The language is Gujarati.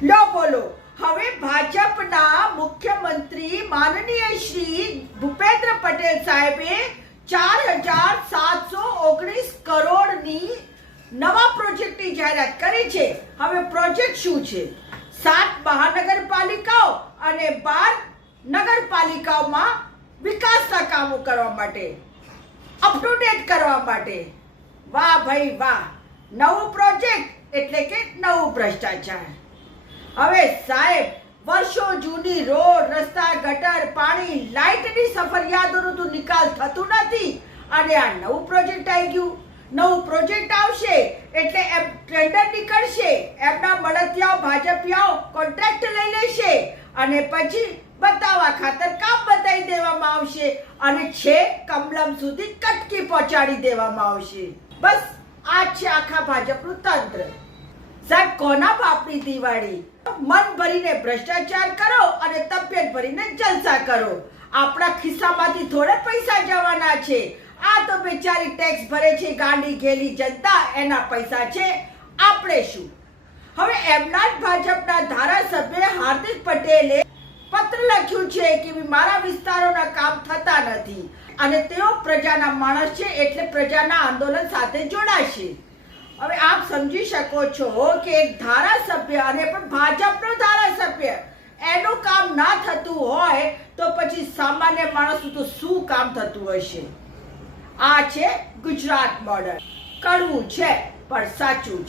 લો બોલો, હવે ભાજપના મુખ્યમંત્રી માનનીય શ્રી ભૂપેન્દ્ર પટેલ સાહેબે 4719 કરોડની નવા પ્રોજેક્ટની જાહેરાત કરી છે. હવે પ્રોજેક્ટ શું છે? 7 મહાનગરપાલિકાઓ અને 12 નગરપાલિકાઓમાં વિકાસના કામો કરવા માટે, અપ ટુ ડેટ કરવા માટે. વાહ ભાઈ વાહ! નવું પ્રોજેક્ટ એટલે કે નવું ભ્રષ્ટાચાર. હવે સાહેબ, વર્ષો જૂની રોડ, રસ્તા, ગટર, પાણી, લાઇટની ફરિયાદોનો તો નિકાલ થતું નથી અને આ નવું પ્રોજેક્ટ આવી ગયું. નવું પ્રોજેક્ટ આવશે એટલે એમ ટેન્ડર નીકળશે, એમના મળતિયાઓ ભાજપિયાઓ કોન્ટ્રાક્ટ લઈ લેશે અને પછી બતાવવા ખાતર કામ બતાવી દેવામાં આવશે અને છેક કમલમ સુધી કટકી પહોંચાડી દેવામાં આવશે. બસ આ છે આખા ભાજપનું તંત્ર. સાહેબ, કોના બાપની દિવાળી? મન ભરીને ભ્રષ્ટાચાર કરો અને તબિયત ભરીને જલસા કરો. આપણા ખિસ્સામાંથી થોડા પૈસા જવાના છે. આ તો બેચારી ટેક્સ ભરે છે ગાંડી ઘેલી જનતા, એના પૈસા છે. આપણે શું? હવે એમના જ ભાજપના ધારાસભ્ય હાર્દિક પટેલે પત્ર લખ્યું છે કે મારા વિસ્તારોના કામ થતા નથી અને તેઓ પ્રજાના માણસ છે એટલે પ્રજાના આંદોલન સાથે જોડાશે. હવે આપ સમજી શકો છો કે એક ધારાસભ્ય અને પણ ભાજપનો ધારાસભ્ય, એનું કામ ના થતું હોય તો પછી સામાન્ય માણસનું તો શું કામ થતું હશે? આ છે ગુજરાત મોડલ. કડવું છે પણ સાચું છે.